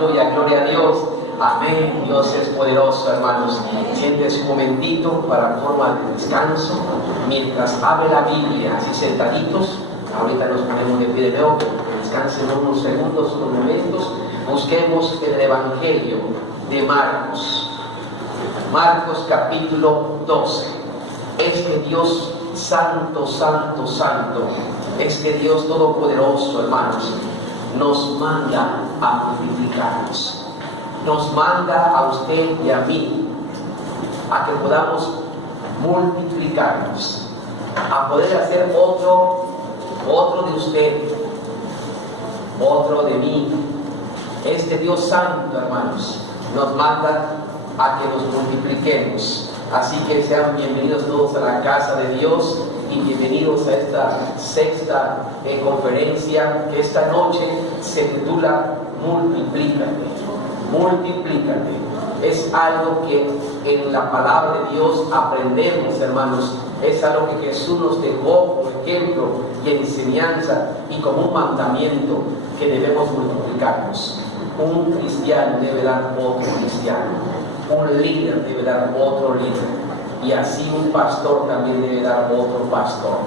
aleluya, gloria a Dios. Amén. Dios es poderoso, hermanos. Siéntese un momentito para forma de descanso mientras abre la Biblia, así sentaditos. Ahorita nos ponemos de pie de nuevo, que descansen unos segundos, unos momentos. Busquemos el Evangelio de Marcos. Marcos capítulo 12. Este Dios santo, santo, santo, este Dios todopoderoso, hermanos, nos manda a multiplicarnos. Nos manda a usted y a mí a que podamos multiplicarnos, a poder hacer otro de usted, otro de mí. Este Dios santo, hermanos, nos manda a que nos multipliquemos. Así que sean bienvenidos todos a la casa de Dios y bienvenidos a esta sexta conferencia que esta noche se titula Multiplícate. Multiplícate. Es algo que en la palabra de Dios aprendemos, hermanos. Es algo que Jesús nos dejó como ejemplo y enseñanza y como un mandamiento que debemos multiplicarnos. Un cristiano debe dar otro cristiano. Un líder debe dar otro líder. Y así un pastor también debe dar otro pastor.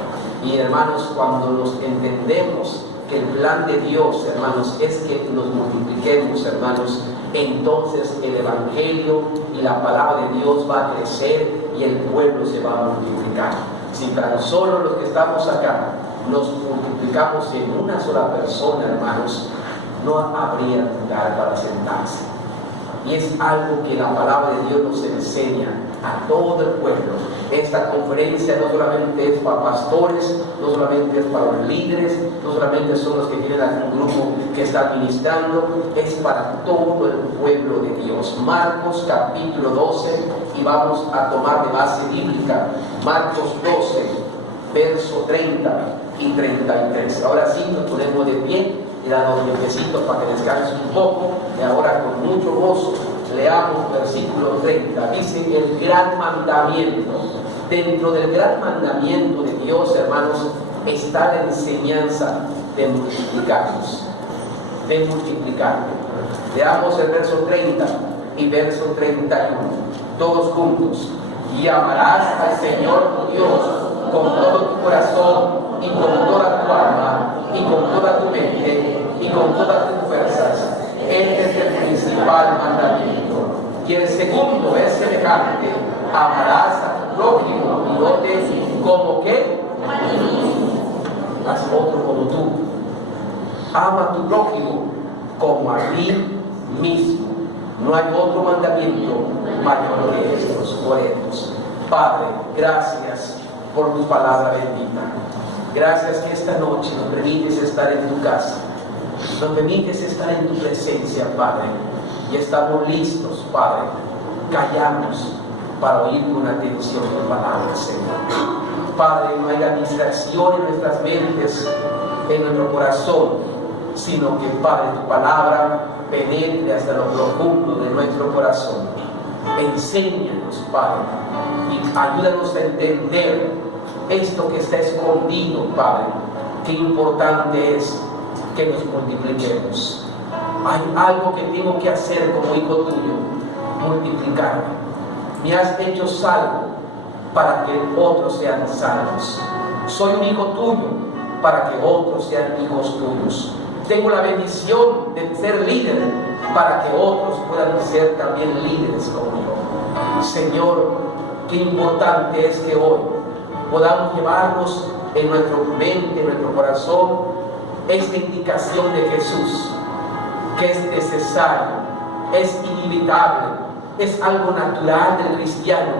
Y hermanos, cuando nos entendemos que el plan de Dios, hermanos, es que nos multipliquemos, hermanos, entonces el Evangelio y la palabra de Dios va a crecer y el pueblo se va a multiplicar. Si tan solo los que estamos acá nos multiplicamos en una sola persona, hermanos, no habría lugar para sentarse. Y es algo que la palabra de Dios nos enseña a todo el pueblo. Esta conferencia no solamente es para pastores, no solamente es para los líderes, no solamente son los que tienen algún grupo que está administrando, es para todo el pueblo de Dios. Marcos capítulo 12, y vamos a tomar de base bíblica Marcos 12, verso 30 y 33. Ahora sí nos ponemos de pie y damos tiempecito para que descansen un poco, y ahora con mucho gozo leamos versículo 30. Dice el gran mandamiento. Dentro del gran mandamiento de Dios, hermanos, está la enseñanza de multiplicarnos, de multiplicar. Leamos el verso 30 y verso 31, todos juntos. Y amarás al Señor tu Dios con todo tu corazón y con toda tu alma y con toda tu mente y con todas tus fuerzas. Este es el principal mandamiento. Y el segundo es semejante: amarás a tu prójimo y no te como que haz otro como tú. Ama a tu prójimo como a ti mismo. No hay otro mandamiento mayor que estos. Oremos. Padre, gracias por tu palabra bendita. Gracias que esta noche nos permites estar en tu casa. Nos permites estar en tu presencia, Padre. Y estamos listos, Padre. Callamos para oír con atención tu palabra, Señor. Padre, no haya distracción en nuestras mentes, en nuestro corazón, sino que, Padre, tu palabra penetre hasta lo profundo de nuestro corazón. Enséñanos, Padre, y ayúdanos a entender esto que está escondido, Padre. Qué importante es que nos multipliquemos. Hay algo que tengo que hacer como hijo tuyo: multiplicarme. Me has hecho salvo para que otros sean salvos. Soy un hijo tuyo para que otros sean hijos tuyos. Tengo la bendición de ser líder para que otros puedan ser también líderes como yo. Señor, qué importante es que hoy podamos llevarnos en nuestra mente, en nuestro corazón, esta indicación de Jesús, que es necesario, es inevitable, es algo natural del cristiano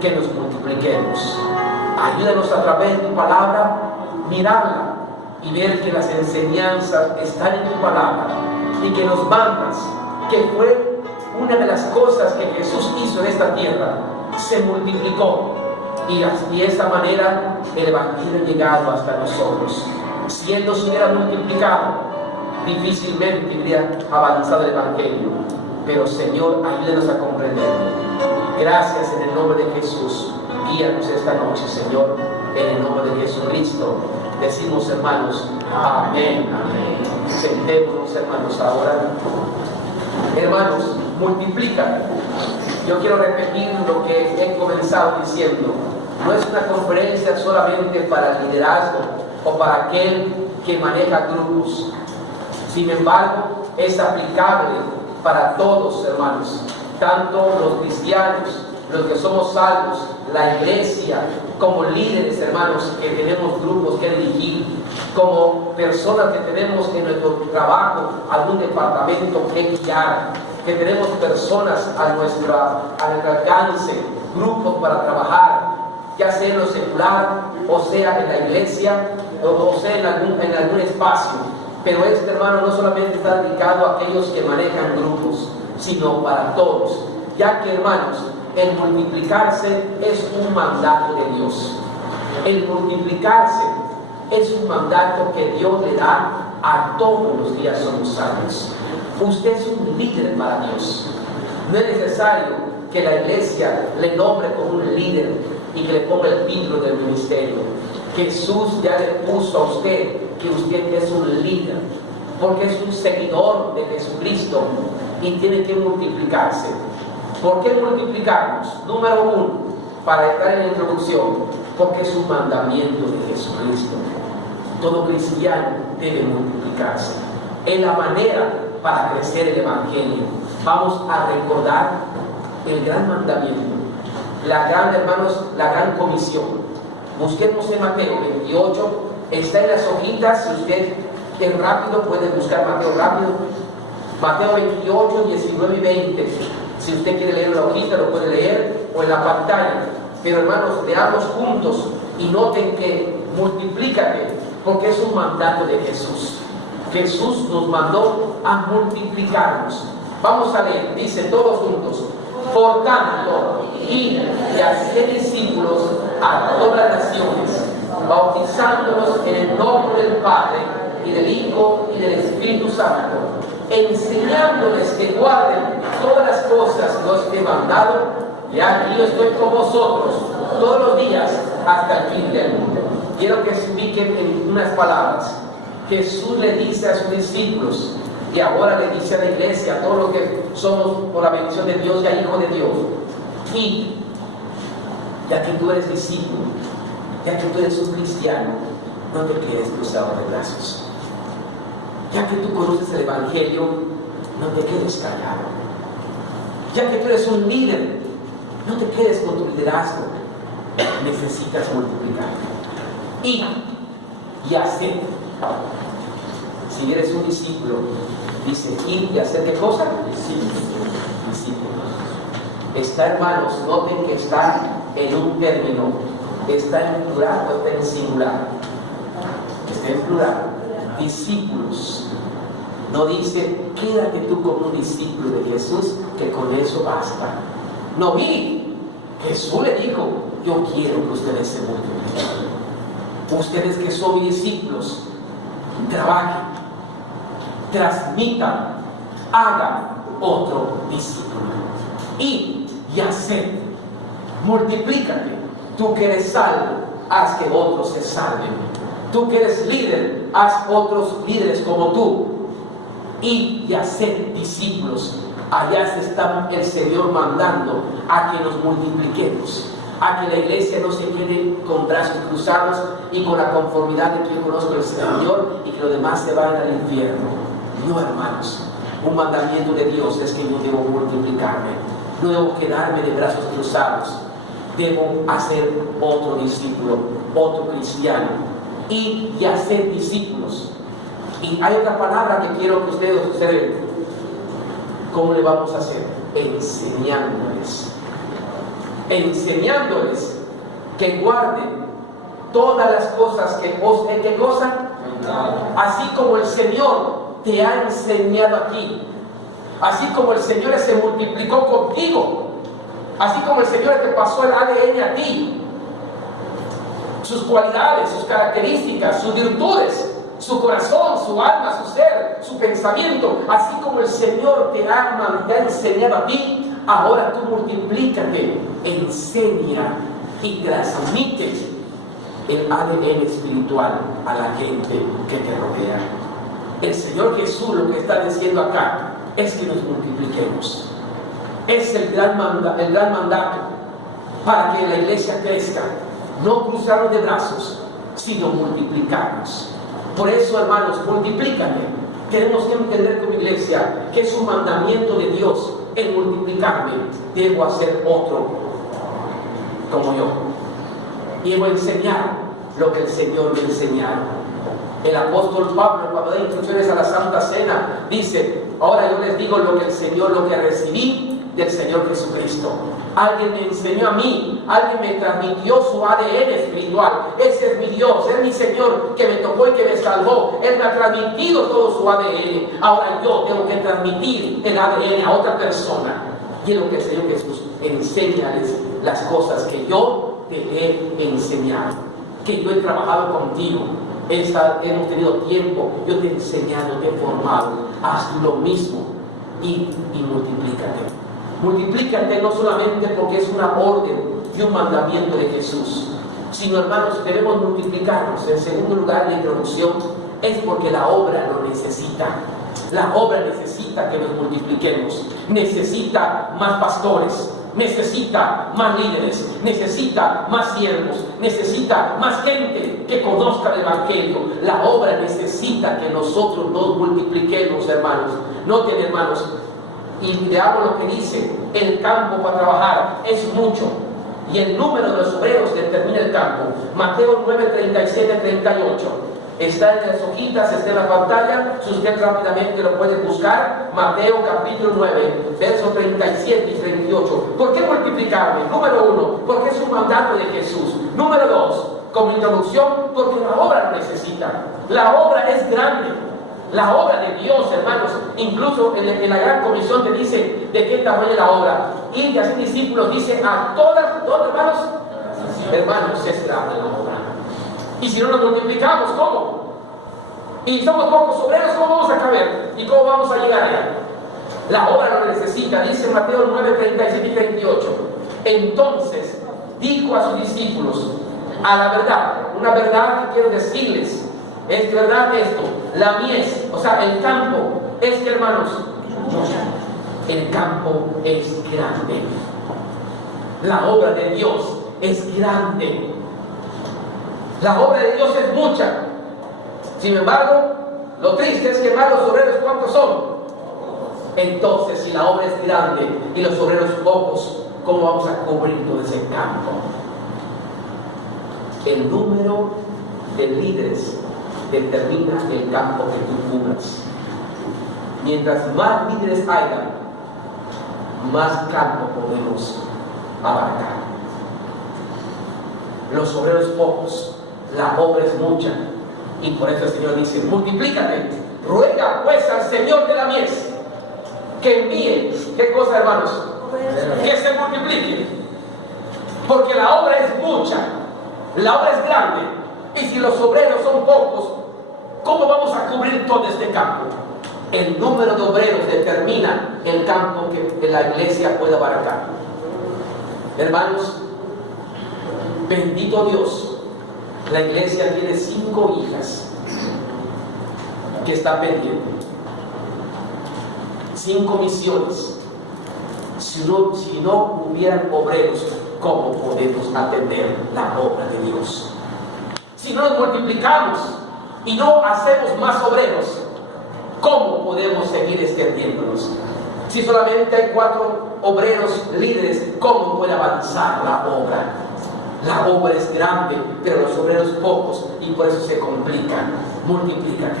que nos multipliquemos. Ayúdanos a través de tu palabra, mirarla y ver que las enseñanzas están en tu palabra y que nos mandas, que fue una de las cosas que Jesús hizo en esta tierra, se multiplicó, y de esta manera el Evangelio ha llegado hasta nosotros. Si Él nos hubiera multiplicado, difícilmente hubiera avanzado el Evangelio. Pero, Señor, ayúdenos a comprenderlo. Gracias en el nombre de Jesús. Guíanos esta noche, Señor, en el nombre de Jesucristo. Decimos, hermanos, amén, amén. Sentémonos, hermanos, ahora. hermanos, multiplícate. Yo quiero repetir lo que he comenzado diciendo. No es una conferencia solamente para el liderazgo o para aquel que maneja grupos. Sin embargo, es aplicable para todos, hermanos, tanto los cristianos, los que somos salvos, la iglesia, como líderes, hermanos, que tenemos grupos que dirigir, como personas que tenemos en nuestro trabajo algún departamento que guiar, que tenemos personas a nuestro alcance, grupos para trabajar, ya sea en lo secular, o sea en la iglesia, o sea en algún espacio. Pero este, hermano, no solamente está dedicado a aquellos que manejan grupos, sino para todos, ya que, hermanos, el multiplicarse es un mandato de Dios. El multiplicarse es un mandato que Dios le da a todos los días somos salvos. Usted es un líder para Dios. No es necesario que la iglesia le nombre como un líder y que le ponga el título del ministerio. Jesús ya le puso a usted que usted es un líder, porque es un seguidor de Jesucristo y tiene que multiplicarse. ¿Por qué multiplicarnos? Número uno, para estar en la introducción, porque es un mandamiento de Jesucristo. Todo cristiano debe multiplicarse. Es la manera para crecer el Evangelio. Vamos a recordar el gran mandamiento, la gran comisión. Busquemos en Mateo 28, está en las hojitas. Si usted es rápido, puede buscar Mateo rápido. Mateo 28, 19 y 20. Si usted quiere leer la hojita, lo puede leer, o en la pantalla. Pero hermanos, leamos juntos y noten que multiplícate, porque es un mandato de Jesús. Jesús nos mandó a multiplicarnos. Vamos a leer, dice todos juntos: por tanto, id y haced discípulos a todas las naciones, bautizándolos en el nombre del Padre, y del Hijo, y del Espíritu Santo, enseñándoles que guarden todas las cosas que os he mandado, y aquí yo estoy con vosotros todos los días hasta el fin del mundo. Quiero que se ubiquen en unas palabras. Jesús le dice a sus discípulos, y ahora le dice a la iglesia, a todos los que somos por la bendición de Dios, ya hijos de Dios: y ya que tú eres discípulo, ya que tú eres un cristiano, no te quedes cruzado de brazos. Ya que tú conoces el Evangelio, no te quedes callado. Ya que tú eres un líder, no te quedes con tu liderazgo. Necesitas multiplicarte. Y hacer. Si eres un discípulo, dice ir y hacer ¿qué cosa? Discípulos. Está, hermanos, noten que está en un término. Está en plural o está en singular. Está en plural. Discípulos. No dice quédate tú como un discípulo de Jesús, que con eso basta. No, mire, Jesús le dijo: yo quiero que ustedes se multipliquen. Ustedes que son mis discípulos, trabajen, transmitan, hagan otro discípulo. Y hacer, multiplícate. Tú que eres salvo, haz que otros se salven. Tú que eres líder, haz otros líderes como tú. Y hacer discípulos. Allá se está el Señor mandando a que nos multipliquemos, a que la iglesia no se quede con brazos cruzados y con la conformidad de que yo conozco al Señor y que los demás se vayan al infierno. No, hermanos, un mandamiento de Dios es que yo debo multiplicarme, no debo quedarme de brazos cruzados, debo hacer otro discípulo, otro cristiano, y hacer discípulos. Y hay otra palabra que quiero que ustedes observen. ¿Cómo le vamos a hacer? Enseñándoles. Enseñándoles que guarden todas las cosas que os... ¿Qué cosa? Así como el Señor te ha enseñado aquí. Así como el Señor se multiplicó contigo. Así como el Señor te pasó el ADN a ti. Sus cualidades, sus características, sus virtudes, su corazón, su alma, su ser, su pensamiento. Así como el Señor te ha enseñado a ti, ahora tú multiplícate, enseña y transmite el ADN espiritual a la gente que te rodea. El Señor Jesús lo que está diciendo acá es que nos multipliquemos. Es el gran mandato para que la iglesia crezca. No cruzarnos de brazos, sino multiplicarnos. Por eso, hermanos, multiplícate. Tenemos que entender como iglesia que es un mandamiento de Dios el multiplicarme. Debo hacer otro como yo. Y debo enseñar lo que el Señor me enseñaron. El apóstol Pablo, cuando da instrucciones a la Santa Cena, dice: ahora yo les digo lo que recibí del Señor Jesucristo. Alguien me enseñó a mí, alguien me transmitió su ADN espiritual. Ese es mi Dios, es mi Señor que me tocó y que me salvó. Él me ha transmitido todo su ADN. Ahora yo tengo que transmitir el ADN a otra persona. Y es lo que el Señor Jesús enseña las cosas que yo te he enseñado, que yo he trabajado contigo. Hemos tenido tiempo, yo te he enseñado, te he formado. Haz lo mismo y multiplícate. Multiplícate no solamente porque es una orden y un mandamiento de Jesús, sino, hermanos, debemos multiplicarnos. En segundo lugar, la introducción es porque la obra lo necesita. La obra necesita que nos multipliquemos. Necesita más pastores, necesita más líderes, necesita más siervos, necesita más gente que conozca el Evangelio. La obra necesita que nosotros nos multipliquemos, hermanos. Noten, hermanos, y veamos lo que dice: el campo para trabajar es mucho, y el número de los obreros determina el campo. Mateo 9, 37, 38. Está en las hojitas, está en la pantalla. Si usted rápidamente lo puede buscar. Mateo capítulo 9, versos 37 y 38. ¿Por qué multiplicarme? Número 1, porque es un mandato de Jesús. Número 2, como introducción, porque la obra lo necesita. La obra es grande. La obra de Dios, hermanos, incluso en la gran comisión te dice de qué tamaño es la obra. Y hacer discípulos, dice a todas, ¿dónde, hermanos? Hermanos, es grande la obra. Y si no nos multiplicamos, ¿cómo? Y somos pocos obreros, ¿cómo vamos a caber? ¿Y cómo vamos a llegar allá? La obra lo necesita, dice Mateo 9, 37 y 38. Entonces dijo a sus discípulos: a la verdad, una verdad que quiero decirles, es verdad esto, la mies, o sea, el campo, es que, hermanos, el campo es grande. La obra de Dios es grande. La obra de Dios es mucha. Sin embargo, lo triste es que, hermanos, los obreros, ¿cuántos son? Entonces, si la obra es grande y los obreros pocos, ¿cómo vamos a cubrir todo ese campo? El número de líderes determina el campo que tú cubras. Mientras más líderes haya, más campo podemos abarcar. Los obreros pocos, la obra es mucha, y por eso el Señor dice: multiplícate, ruega pues al Señor de la mies que envíe, ¿qué cosa, hermanos? Que se multiplique, porque la obra es mucha, la obra es grande, y si los obreros son pocos, ¿cómo vamos a cubrir todo este campo? El número de obreros determina el campo que la iglesia puede abarcar. Hermanos, bendito Dios, la iglesia tiene 5 hijas que está pendiente. 5 misiones. Si no hubieran obreros, ¿cómo podemos atender la obra de Dios? Si no nos multiplicamos y no hacemos más obreros, ¿cómo podemos seguir extendiéndonos? Si solamente hay 4 obreros líderes, ¿cómo puede avanzar la obra? La obra es grande, pero los obreros pocos, y por eso se complica. Multiplícate.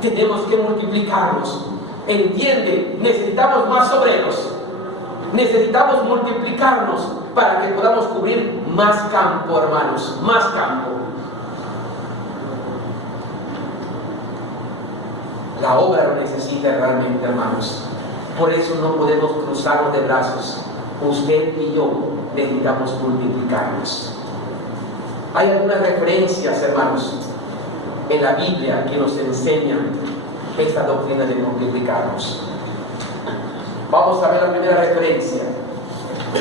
Tenemos que multiplicarnos. Entiende, necesitamos más obreros. Necesitamos multiplicarnos para que podamos cubrir más campo, hermanos, más campo. La obra lo necesita realmente, hermanos. Por eso no podemos cruzarnos de brazos. Usted y yo necesitamos multiplicarnos. Hay algunas referencias, hermanos, en la Biblia que nos enseñan esta doctrina de multiplicarnos. Vamos a ver la primera referencia.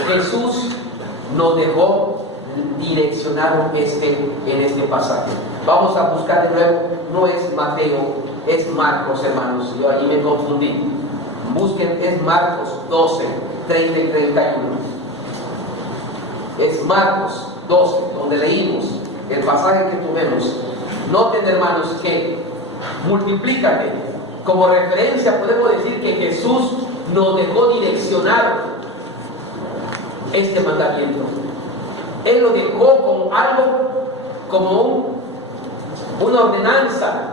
Jesús nos dejó direccionado en este pasaje. Vamos a buscar de nuevo. No es Mateo, es Marcos, hermanos. Yo allí me confundí. Busquen, es Marcos 12, 30 y 31. Es Marcos 12, donde leímos el pasaje que tuvimos. Noten, hermanos, que multiplícate. Como referencia podemos decir que Jesús nos dejó direccionar este mandamiento. Él lo dejó como algo, como una ordenanza.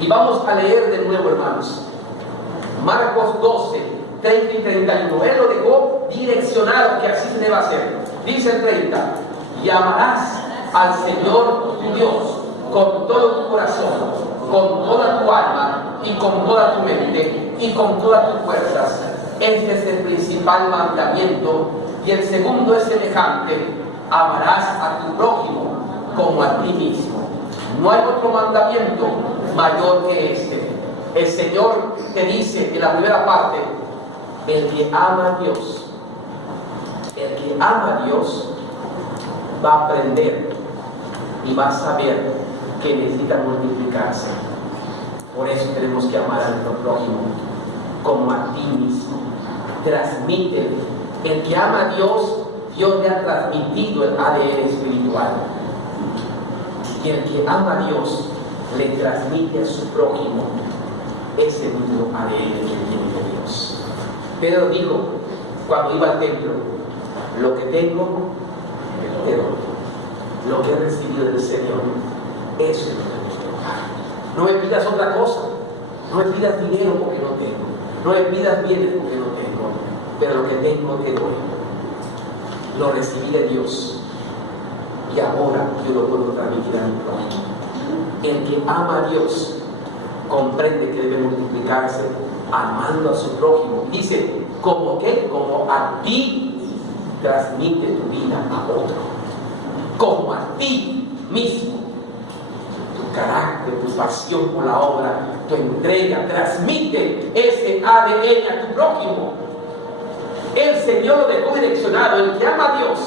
Y vamos a leer de nuevo, hermanos. Marcos 12, 30 y 31. Él lo dejó direccionado, que así se debe hacer. Dice el 30: y amarás al Señor tu Dios con todo tu corazón, con toda tu alma y con toda tu mente y con todas tus fuerzas. Este es el principal mandamiento. Y el segundo es semejante: amarás a tu prójimo como a ti mismo. No hay otro mandamiento mayor que este. El Señor te dice en la primera parte: el que ama a Dios, el que ama a Dios va a aprender y va a saber que necesita multiplicarse. Por eso tenemos que amar a nuestro prójimo como a ti mismo. Transmite. El que ama a Dios, Dios le ha transmitido el ADN espiritual. Y el que ama a Dios le transmite a su prójimo ese mismo ADN que tiene de Dios. Pedro dijo cuando iba al templo: lo que tengo, te doy. Lo que he recibido del Señor, eso es lo que tengo que dar. No me pidas otra cosa. No me pidas dinero porque no tengo. No me pidas bienes porque no tengo. Pero lo que tengo te doy. Lo recibí de Dios. Y ahora yo lo puedo transmitir a mi prójimo. El que ama a Dios comprende que debe multiplicarse amando a su prójimo. Dice, ¿como qué? Como a ti transmite tu vida a otro. Como a ti mismo. Tu carácter, tu pasión por la obra, tu entrega, transmite ese ADN a tu prójimo. El Señor lo dejó direccionado. El que ama a Dios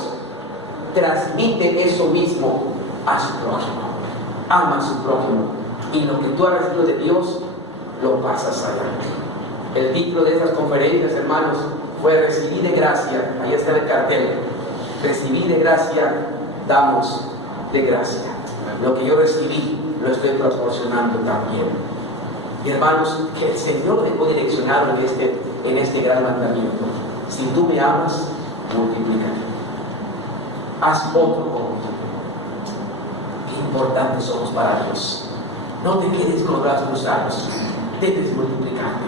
transmite eso mismo a su prójimo. Ama a su prójimo. Y lo que tú has recibido de Dios, lo pasas allá. El título de estas conferencias, hermanos, fue Recibí de gracia. Ahí está el cartel. Recibí de gracia, damos de gracia. Lo que yo recibí, lo estoy proporcionando también. Y hermanos, que el Señor dejó direccionado en este gran mandamiento. Si tú me amas, multiplícate. Haz otro como tú. Qué importantes somos para Dios. No te quedes con los brazos cruzados. Debes multiplicarte.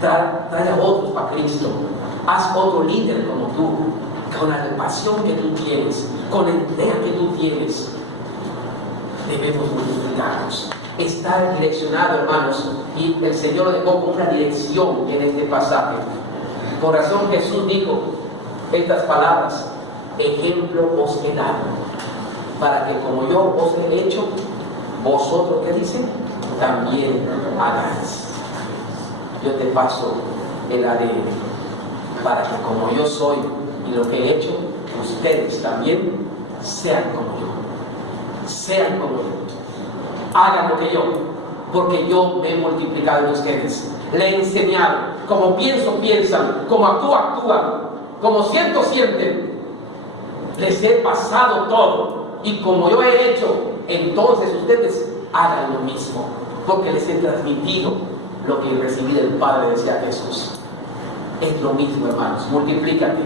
Trae a otros para Cristo. Haz otro líder como tú. Con la pasión que tú tienes, con la entrega que tú tienes. Debemos multiplicarnos. Estar direccionado, hermanos. Y el Señor lo dejó con una dirección en este pasaje. Por razón Jesús dijo estas palabras: ejemplo os he dado, para que como yo os he hecho, vosotros, ¿qué dicen? También hagáis. Yo te paso el ADN, para que como yo soy y lo que he hecho, ustedes también sean como yo. Sean como yo. Hagan lo que yo, porque yo me he multiplicado en ustedes. Le he enseñado. Como pienso, piensan. Como actúo, actúan. Como siento, sienten. Les he pasado todo. Y como yo he hecho, entonces ustedes hagan lo mismo. Porque les he transmitido lo que recibí del Padre, decía Jesús. Es lo mismo, hermanos. Multiplícate.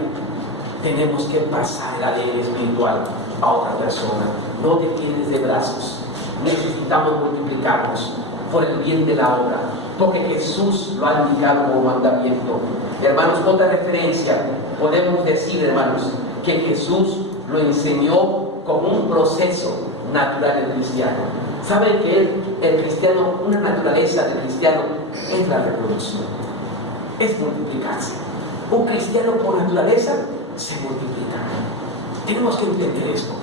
Tenemos que pasar el ADN espiritual a otra persona. No te quedes de brazos. Necesitamos multiplicarnos por el bien de la obra. Porque Jesús lo ha indicado como mandamiento. Hermanos, otra referencia, podemos decir, hermanos, que Jesús lo enseñó como un proceso natural del cristiano. ¿Saben que el cristiano, una naturaleza del cristiano es la reproducción? Es multiplicarse. Un cristiano por naturaleza se multiplica. Tenemos que entender esto.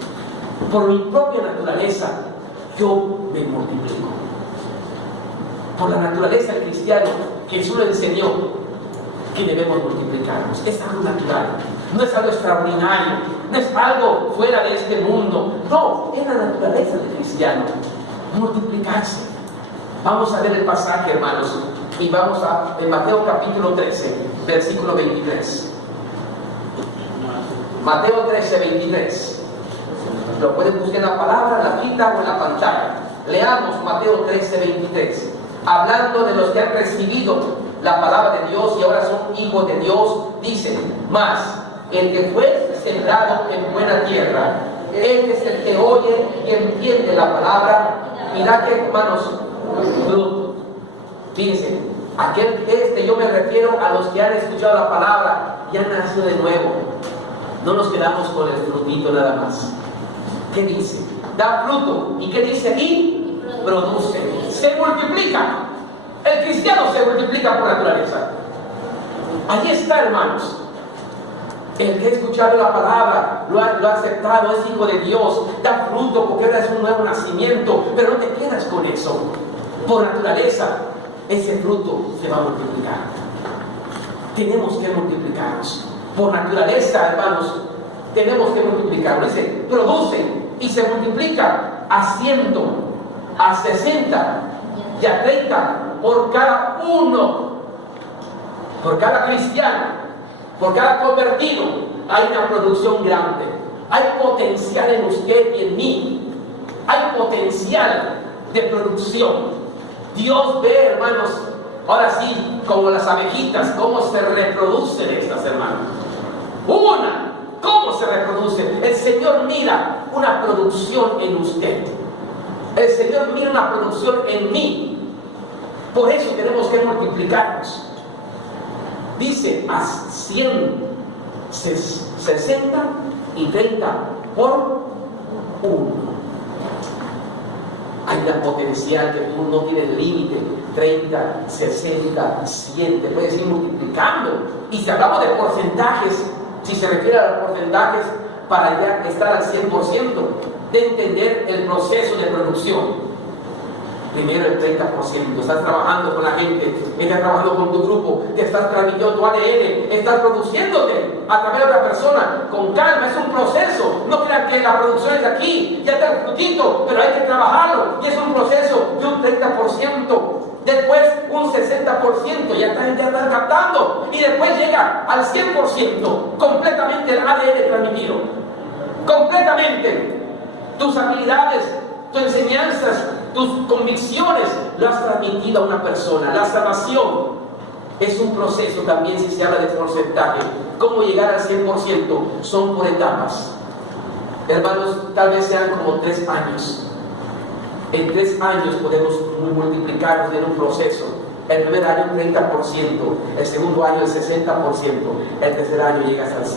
Por mi propia naturaleza, yo me multiplico. Por la naturaleza del cristiano, Jesús lo enseñó que debemos multiplicarnos. Es algo natural, no es algo extraordinario, no es algo fuera de este mundo. No, es la naturaleza del cristiano, multiplicarse. Vamos a ver el pasaje, hermanos, Y vamos en Mateo capítulo 13, versículo 23. Mateo 13, 23. Lo pueden buscar en la palabra, en la Biblia o en la pantalla. Leamos Mateo 13, 23. Hablando de los que han recibido la palabra de Dios y ahora son hijos de Dios, dice: mas el que fue sembrado en buena tierra, este es el que oye y entiende la palabra, y da que, hermanos, fruto. Fíjense, yo me refiero a los que han escuchado la palabra y han nacido de nuevo. No nos quedamos con el frutito nada más. ¿Qué dice? Da fruto. ¿Y qué dice ahí? Produce. Se multiplica. El cristiano se multiplica por naturaleza. Allí está, hermanos. El que ha escuchado la palabra, lo ha aceptado, es hijo de Dios, da fruto porque ahora es un nuevo nacimiento. Pero no te quedas con eso. Por naturaleza, ese fruto se va a multiplicar. Tenemos que multiplicarnos. Por naturaleza, hermanos, tenemos que multiplicarnos. Dice, producen y se multiplican a 100, a 60 y a 30 por cada uno. Por cada cristiano, por cada convertido, hay una producción grande. Hay potencial en usted y en mí. Hay potencial de producción. Dios ve, hermanos, ahora sí, como las abejitas, cómo se reproducen estas, hermanos. ¿Cómo se reproduce? El Señor mira una producción en usted. El Señor mira una producción en mí. Por eso tenemos que multiplicarnos. Dice a 100, 60 y 30 por 1. Hay un potencial que tú no tienes límite. 30, 60, 100. Te puedes ir multiplicando. Y si hablamos de porcentajes, si se refiere a los porcentajes, para ya estar al 100%, de entender el proceso de producción. Primero el 30%, estás trabajando con la gente, estás trabajando con tu grupo, te estás transmitiendo tu ADN, estás produciéndote a través de otra persona, con calma, es un proceso. No crean que la producción es aquí, ya está el frutito, pero hay que trabajarlo, y es un proceso de un 30%. Después un 60%, ya están captando, y después llega al 100%, completamente el ADN transmitido, completamente tus habilidades, tus enseñanzas, tus convicciones, lo has transmitido a una persona. La salvación es un proceso también, si se habla de porcentaje. ¿Cómo llegar al 100%? Son por etapas. Hermanos, tal vez sean como 3 años. En 3 años podemos multiplicarnos en un proceso. El primer año 30%, el segundo año el 60%, el tercer año llegas al 100%.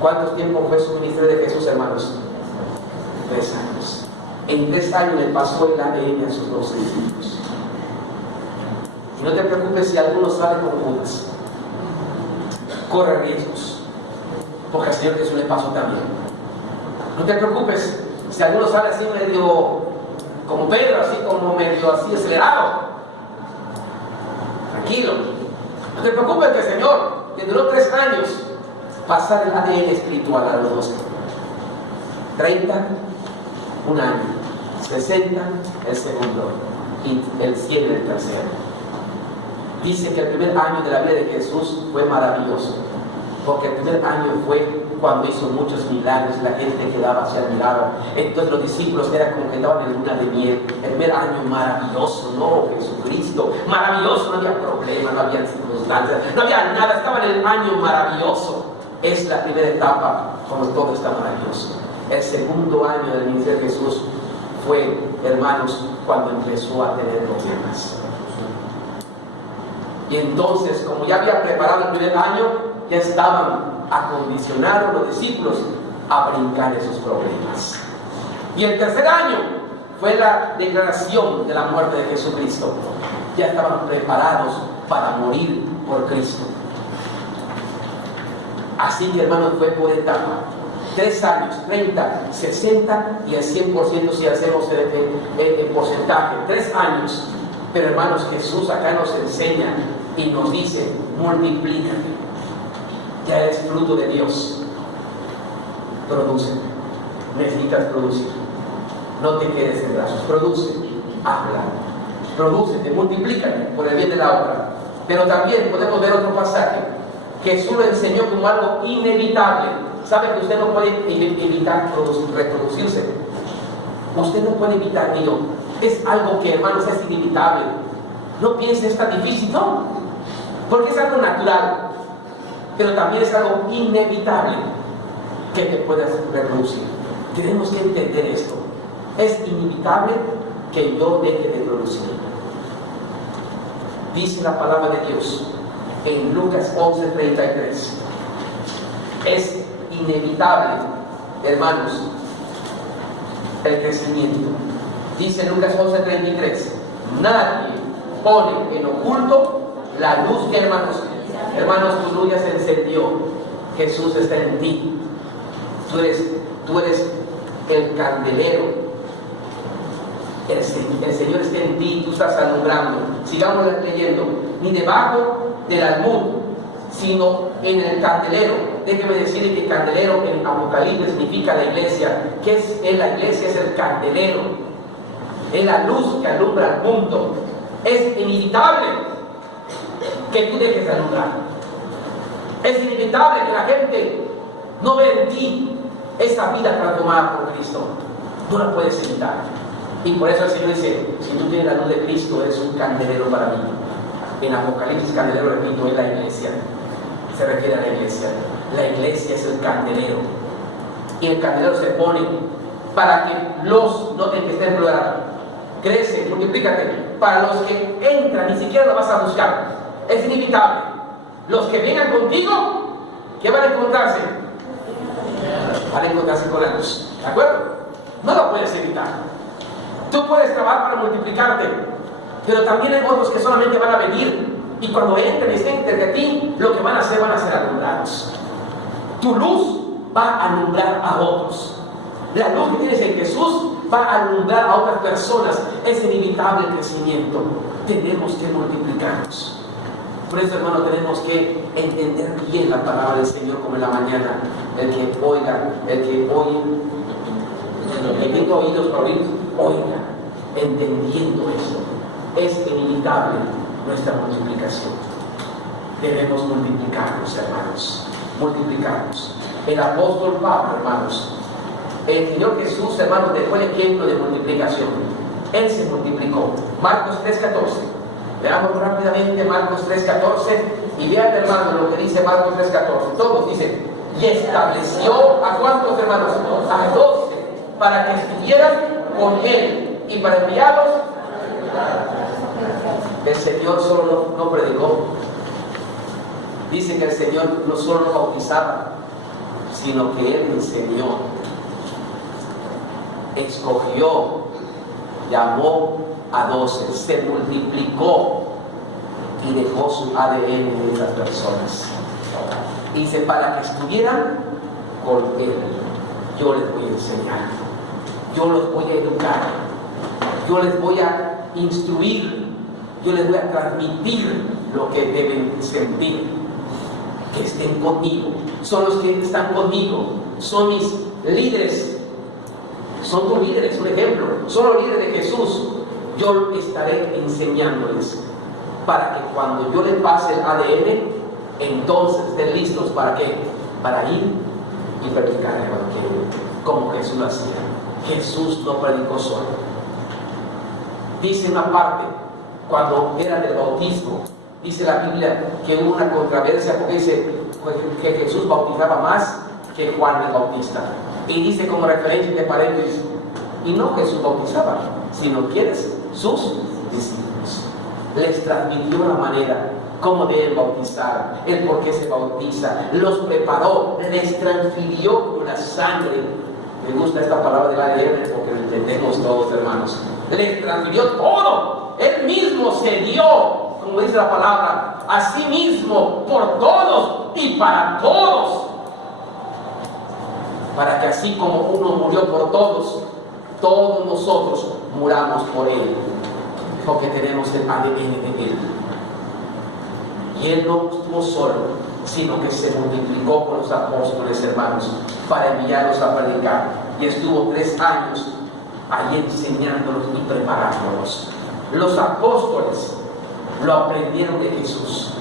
¿Cuánto tiempo fue su ministerio de Jesús, hermanos? 3 años. En 3 años le pasó el ADN a sus 12 discípulos. Y no te preocupes si algunos salen con Judas. Corre riesgos, porque al Señor Jesús le pasó también. No te preocupes si algunos salen así medio como Pedro, así como medio así acelerado. Tranquilo. No te preocupes que el Señor, que duró 3 años, pasar el ADN espiritual a los 12. 30, un año. 60, el segundo. Y el 100, el tercero. Dice que el primer año de la vida de Jesús fue maravilloso. Porque el primer año fue cuando hizo muchos milagros, la gente quedaba así admirada. Entonces los discípulos eran como que estaban en luna de miel. El primer año maravilloso, ¿no? Jesucristo, maravilloso, no había problema, no había circunstancias, no había nada, estaba en el año maravilloso. Es la primera etapa cuando todo está maravilloso. El segundo año del ministerio de Jesús fue, hermanos, cuando empezó a tener problemas. Y entonces, como ya había preparado el primer año, ya estaban acondicionados los discípulos a brincar esos problemas. Y el tercer año fue la declaración de la muerte de Jesucristo. Ya estaban preparados para morir por Cristo. Así que, hermanos, fue por etapa. 3 años, 30, 60 y el 100% si hacemos el porcentaje. 3 años. Pero, hermanos, Jesús acá nos enseña y nos dice: multiplícate. Ya eres fruto de Dios. Produce. Necesitas producir. No te quedes en brazos. Produce. Habla. Prodúcete, multiplícate por el bien de la obra. Pero también podemos ver otro pasaje. Jesús lo enseñó como algo inevitable. ¿Sabe que usted no puede evitar reproducirse? Usted no puede evitar ello. Es algo que, hermanos, es inevitable. No piense es tan difícil, no. Porque es algo natural. Pero también es algo inevitable que te puedas reproducir. Tenemos que entender esto. Es inevitable que yo deje de producir. Dice la palabra de Dios en Lucas 11:33. Es inevitable, hermanos, el crecimiento. Dice Lucas 11:33. Nadie pone en oculto la luz que, hermanos, tu luz ya se encendió. Jesús está en ti. Tú eres el candelero. El Señor está en ti, tú estás alumbrando. Sigamos leyendo. Ni debajo del almud, sino en el candelero. Déjeme decirle que candelero en Apocalipsis significa la iglesia. ¿Qué es la iglesia? Es el candelero. Es la luz que alumbra al mundo. Es inevitable que tú dejes de alumbrar. Es inevitable que la gente no vea en ti esa vida transformada por Cristo. No la puedes evitar. Y por eso el Señor dice, si tú tienes la luz de Cristo, eres un candelero para mí. En Apocalipsis, candelero, repito, es la iglesia. Se refiere a la iglesia. La iglesia es el candelero. Y el candelero se pone para que noten que está en plural. Crece, multiplícate. Para los que entran, ni siquiera lo vas a buscar. Es inevitable. Los que vengan contigo, ¿qué van a encontrarse? Van a encontrarse con la luz. ¿De acuerdo? No lo puedes evitar. Tú puedes trabajar para multiplicarte, pero también hay otros que solamente van a venir y cuando entren y estén entre ti, lo que van a ser alumbrados. Tu luz va a alumbrar a otros. La luz que tienes en Jesús va a alumbrar a otras personas. Es inevitable el crecimiento. Tenemos que multiplicarnos. Por eso, hermano, tenemos que entender bien la palabra del Señor como en la mañana. El que oiga, el que oye, el que tenga oídos para oír, oiga, entendiendo eso. Es inevitable nuestra multiplicación. Debemos multiplicarnos, hermanos. Multiplicarnos. El apóstol Pablo, hermanos, el Señor Jesús, hermanos, dejó el ejemplo de multiplicación. Él se multiplicó. Marcos 3:14. Veamos rápidamente Marcos 3:14 y vean, hermanos, lo que dice Marcos 3:14. Todos dicen, y estableció a cuántos, hermanos, a 12 para que estuvieran con él y para enviarlos. El Señor solo no predicó. Dice que el Señor no solo no bautizaba, sino que Él enseñó, escogió, llamó a 12, se multiplicó y dejó su ADN en esas personas. Dice, para que estuvieran con Él, yo les voy a enseñar, yo los voy a educar, yo les voy a instruir, yo les voy a transmitir lo que deben sentir. Que estén conmigo, son los que están conmigo, son mis líderes, son tus líderes, un ejemplo, son los líderes de Jesús. Yo estaré enseñándoles para que cuando yo les pase el ADN, entonces estén listos para qué, para ir y predicar el evangelio, como Jesús lo hacía. Jesús no predicó solo. Dice una parte, cuando era del bautismo, dice la Biblia que hubo una controversia porque dice que Jesús bautizaba más que Juan el Bautista. Y dice como referencia de paréntesis, y no Jesús bautizaba, sino quienes, sus discípulos. Les transmitió la manera, cómo deben bautizar, el por qué se bautiza, los preparó, les transfirió con la sangre. Me gusta esta palabra del ADN porque lo entendemos todos, hermanos. Les transfirió todo. Él mismo se dio, como dice la palabra, a sí mismo, por todos y para todos. Para que así como uno murió por todos, todos nosotros muramos por Él. Porque tenemos el ADN de Él. Y Él no estuvo solo, sino que se multiplicó con los apóstoles, hermanos, para enviarlos a predicar. Y estuvo 3 años allí enseñándolos y preparándolos. Los apóstoles lo aprendieron de Jesús.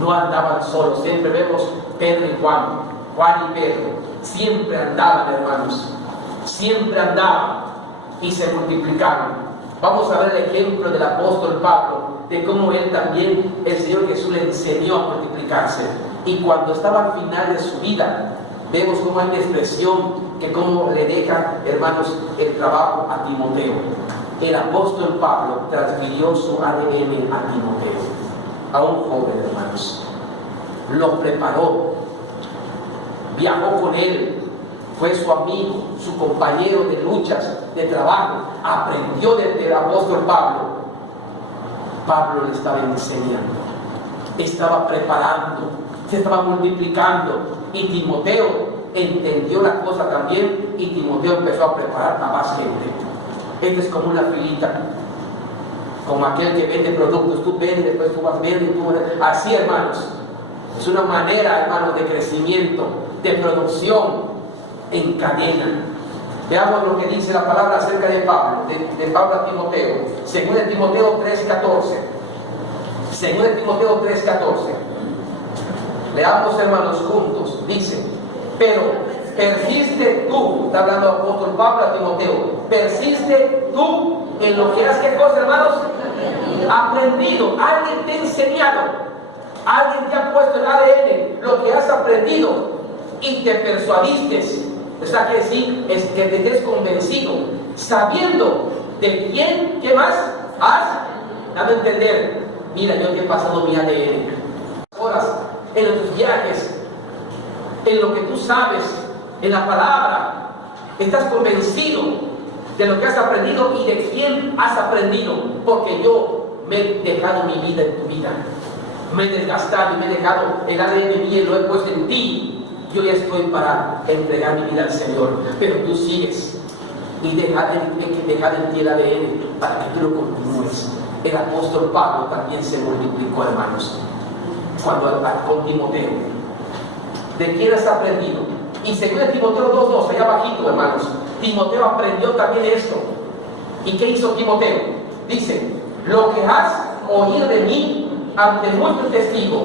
No andaban solos. Siempre vemos Pedro y Juan y Pedro. Siempre andaban, hermanos. Siempre andaban y se multiplicaban. Vamos a ver el ejemplo del apóstol Pablo, de cómo él también, el Señor Jesús le enseñó a multiplicarse. Y cuando estaba al final de su vida, vemos cómo hay una expresión que cómo le deja, hermanos, el trabajo a Timoteo. El apóstol Pablo transfirió su ADN a Timoteo, a un joven, hermanos. Lo preparó, viajó con él, fue su amigo, su compañero de luchas, de trabajo, aprendió del apóstol Pablo. Pablo le estaba enseñando, estaba preparando, se estaba multiplicando, y Timoteo entendió la cosa también, y Timoteo empezó a preparar a más gente. Esto es como una filita, como aquel que vende productos, tú vendes, después tú vas viendo, así, hermanos, es una manera, hermanos, de crecimiento, de producción en cadena. Veamos lo que dice la palabra acerca de Pablo, de Pablo a Timoteo, según de Timoteo 3:14. Según de Timoteo 3:14. Leamos, hermanos, juntos. Dice: pero persiste tú, está hablando el apóstol Pablo a Timoteo, persiste tú en lo que has, ¿qué cosa, hermanos? Aprendido. Alguien te ha enseñado, alguien te ha puesto el ADN, lo que has aprendido, y te persuadiste. O sea, que decir es que te estés convencido, sabiendo de quién, ¿qué más has? Dame a entender. Mira, yo te he pasado mi ADN. Horas en tus viajes, en lo que tú sabes, en la palabra, estás convencido de lo que has aprendido y de quién has aprendido, porque yo me he dejado mi vida en tu vida, me he desgastado y me he dejado el ADN mío y lo he puesto en ti. Yo ya estoy para entregar mi vida al Señor, pero tú sigues y dejar en ti el ADN para que tú lo continúes. El apóstol Pablo también se multiplicó, hermanos, con Timoteo. ¿De quién has aprendido? Y según Timoteo 2:2, allá abajito, hermanos, Timoteo aprendió también esto. ¿Y qué hizo Timoteo? Dice: lo que has oído de mí ante muchos testigos,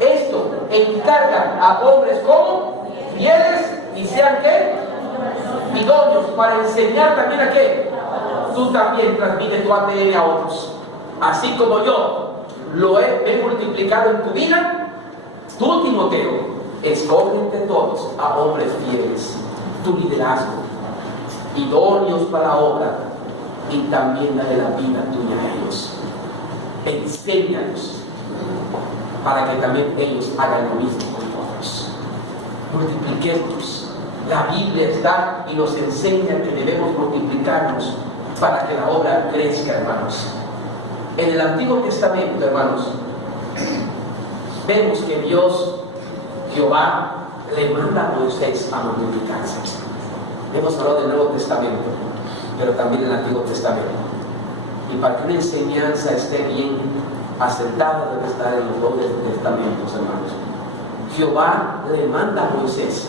esto encarga a hombres como fieles y sean ¿qué? Idóneos para enseñar también a qué. Tú también transmites tu ADN a otros. Así como yo lo he multiplicado en tu vida, tú, Timoteo, escoge entre todos a hombres fieles, tu liderazgo, idóneos para la obra, y también dale la vida tuya a ellos. Enséñalos para que también ellos hagan lo mismo con nosotros. Multipliquemos. La Biblia está y nos enseña que debemos multiplicarnos para que la obra crezca, hermanos. En el Antiguo Testamento, hermanos, vemos que Dios, Jehová, le manda a Moisés a multiplicarse. Hemos hablado del Nuevo Testamento, pero también del Antiguo Testamento. Y para que una enseñanza esté bien asentada, debe estar en los dos testamentos, hermanos. Jehová le manda a Moisés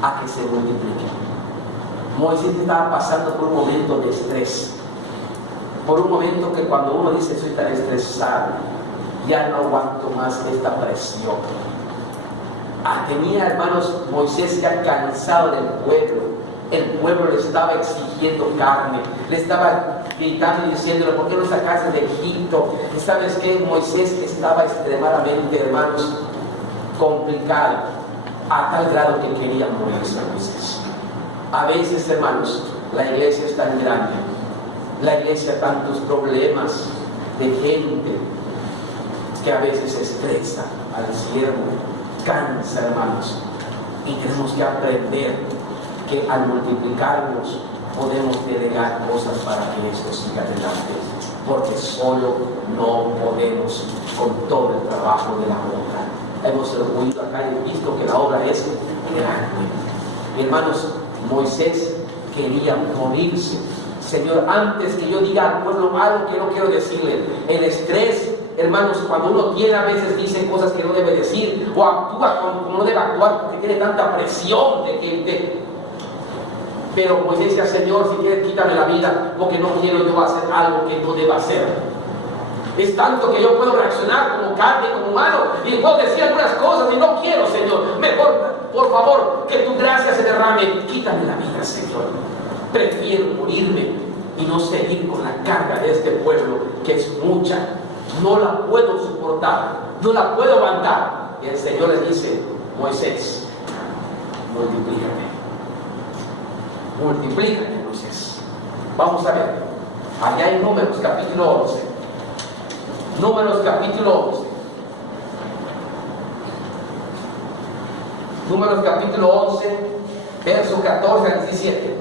a que se multiplique. Moisés estaba pasando por un momento de estrés, por un momento que cuando uno dice soy tan estresado, ya no aguanto más esta presión. Tenía, hermanos, Moisés ya cansado del pueblo. El pueblo le estaba exigiendo carne, le estaba gritando y diciéndole: ¿por qué no sacaste de Egipto? ¿Y sabes qué? Moisés estaba extremadamente, hermanos, complicado, a tal grado que quería morirse Moisés. A veces, hermanos, la iglesia es tan grande, la iglesia tantos problemas de gente, que a veces estresa al siervo, cansa, hermanos, y tenemos que aprender que al multiplicarnos podemos delegar cosas para que esto siga adelante, porque solo no podemos con todo el trabajo de la obra. Hemos oído acá y visto que la obra es grande. Mi hermanos, Moisés quería morirse. Señor, antes que yo diga al pueblo algo que no quiero decirle, el estrés, hermanos, cuando uno tiene, a veces dice cosas que no debe decir, o actúa como no debe actuar porque tiene tanta presión de que Pero Moisés decía, Señor, si quieres quítame la vida, porque no quiero yo hacer algo que no deba hacer. Es tanto que yo puedo reaccionar como carne, como humano, y puedo decir algunas cosas y no quiero, Señor. Mejor, por favor, que tu gracia se derrame. Quítame la vida, Señor. Prefiero morirme y no seguir con la carga de este pueblo, que es mucha. No la puedo soportar, no la puedo aguantar. Y el Señor le dice, Moisés, multiplícate. Multiplícate, Moisés. Vamos a ver. Allá en Números, capítulo 11. Números, capítulo 11. Números, capítulo 11, verso 14 al 17.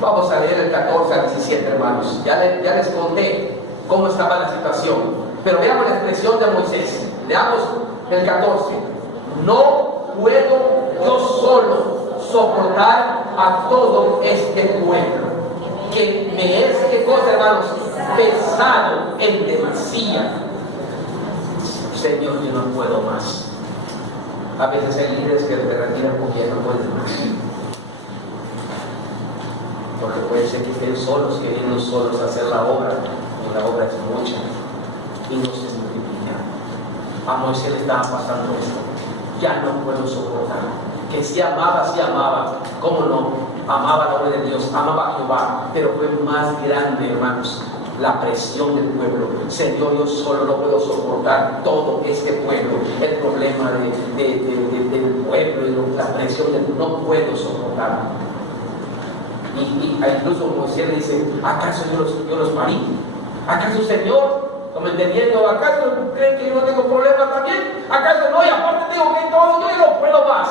Vamos a leer el 14 al 17, hermanos. Ya les conté cómo estaba la situación. Pero veamos la expresión de Moisés. Leamos el 14. No puedo yo solo soportar a todo este pueblo, que me es, ¿qué cosa, hermanos? Pesado en demasía. Señor, yo no puedo más. A veces hay líderes que te retiran porque ya no pueden más. Porque puede ser que estén solos, queriendo solos hacer la obra, y la obra es mucha y no se multiplica. A Moisés le estaba pasando esto. Ya no puedo soportar. Que sí amaba, ¿cómo no? Amaba la obra de Dios, amaba a Jehová, pero fue más grande, hermanos, la presión del pueblo. Señor, yo solo no puedo soportar todo este pueblo, el problema del pueblo y la presión del pueblo, no puedo soportar. Y incluso Moisés le dice, ¿acaso yo los parí? ¿Acaso, Señor, como entendiendo, acaso creen que yo no tengo problemas también? ¿Acaso no? Y aparte digo que todo, yo no puedo más.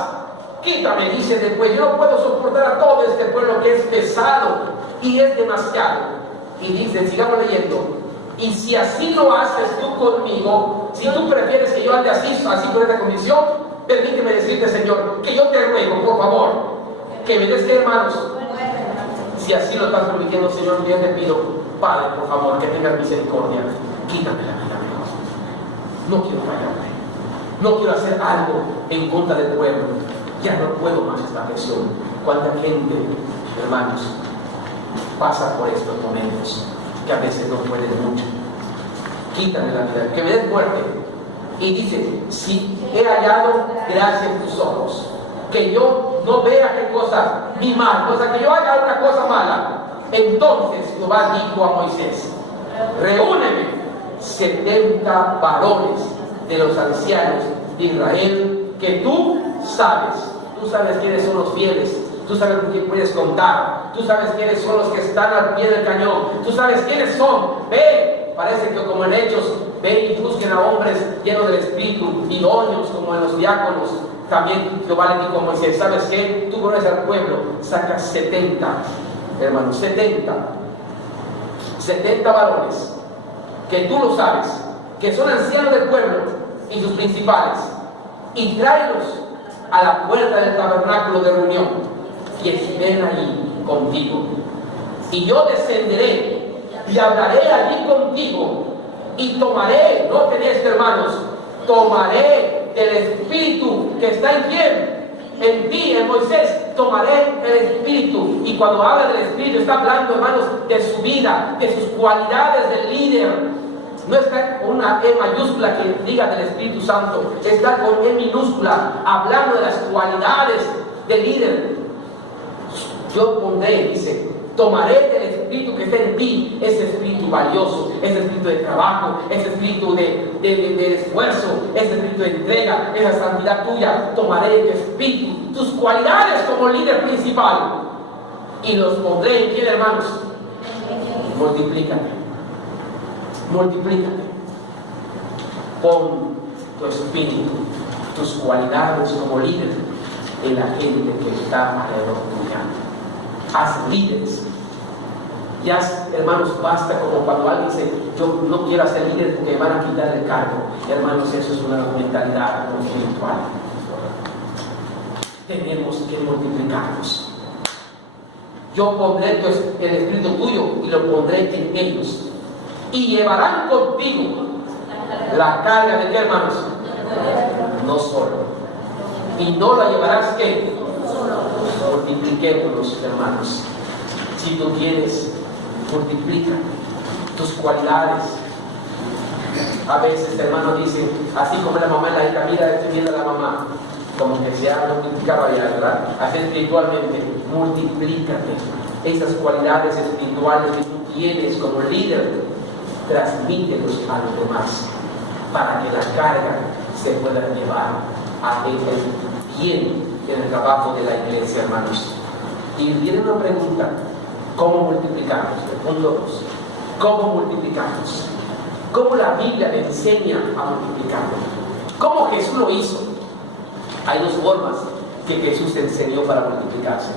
Quítame, dice después, yo no puedo soportar a todo este pueblo que es pesado y es demasiado. Y dice, sigamos leyendo, y si así lo haces tú conmigo, si tú prefieres que yo ande así con esta condición, permíteme decirte, Señor, que yo te ruego, por favor, que me des que, hermanos, si así lo estás permitiendo, Señor, yo te pido, Padre, por favor, que tengas misericordia, quítame la vida, no quiero fallarme, no quiero hacer algo en contra del pueblo, ya no puedo más esta presión. Cuánta gente, hermanos, pasa por estos momentos que a veces no pueden mucho. Quítame la vida, que me des muerte. Y dice, si he hallado gracia en tus ojos, que yo no vea qué cosa ni mal, o sea, que yo haga una cosa mala. Entonces Jehová dijo a Moisés, reúneme 70 varones de los ancianos de Israel, que tú sabes quiénes son los fieles, tú sabes con quién puedes contar, tú sabes quiénes son los que están al pie del cañón, tú sabes quiénes son. Ve, parece que como en Hechos, ven y busquen a hombres llenos del Espíritu, idóneos como en los diáconos. También Jehová le dijo a Moisés, ¿sabes qué? Tú conoces al pueblo, saca 70, hermanos, 70 varones, que tú lo sabes, que son ancianos del pueblo y sus principales, y tráelos a la puerta del tabernáculo de reunión, y estén allí contigo. Y yo descenderé y hablaré allí contigo, y tomaré, noten esto, hermanos, tomaré del Espíritu que está en quién, en ti, en Moisés, tomaré el Espíritu. Y cuando habla del Espíritu, está hablando, hermanos, de su vida, de sus cualidades de líder. No está con una E mayúscula que diga del Espíritu Santo, está con E minúscula, hablando de las cualidades del líder. Yo pondré, dice, tomaré del Espíritu que está en ti, ese Espíritu valioso, ese Espíritu de trabajo, ese Espíritu de esfuerzo, ese Espíritu de entrega, esa santidad tuya. Tomaré tu Espíritu, tus cualidades como líder principal, y los pondré en quién, hermanos. Multiplícate. Multiplícate. Pon tu espíritu, tus cualidades como líder en la gente que está alrededor tuya. Haz líderes. Ya, hermanos, basta como cuando alguien dice, yo no quiero ser líder porque me van a quitar el cargo. Hermanos, eso es una mentalidad espiritual. Tenemos que multiplicarnos. Yo pondré el espíritu tuyo y lo pondré en ellos. Y llevarán contigo la carga de qué, hermanos, no solo. Y no la llevarás ¿qué? multipliquémonos, hermanos. Si tú quieres, multiplica tus cualidades. A veces, hermanos, dicen, así como la mamá y la hija, mira, estoy viendo a la mamá, como que se ha multiplicado allá, ¿verdad? Así espiritualmente, multiplícate. Esas cualidades espirituales que tú tienes como líder, transmítelos a los demás, para que la carga se pueda llevar a el bien en el trabajo de la iglesia, hermanos. Y viene una pregunta: ¿cómo multiplicamos? El punto 2. ¿Cómo multiplicamos? ¿Cómo la Biblia enseña a multiplicarlo? ¿Cómo Jesús lo hizo? Hay dos formas que Jesús enseñó para multiplicarse.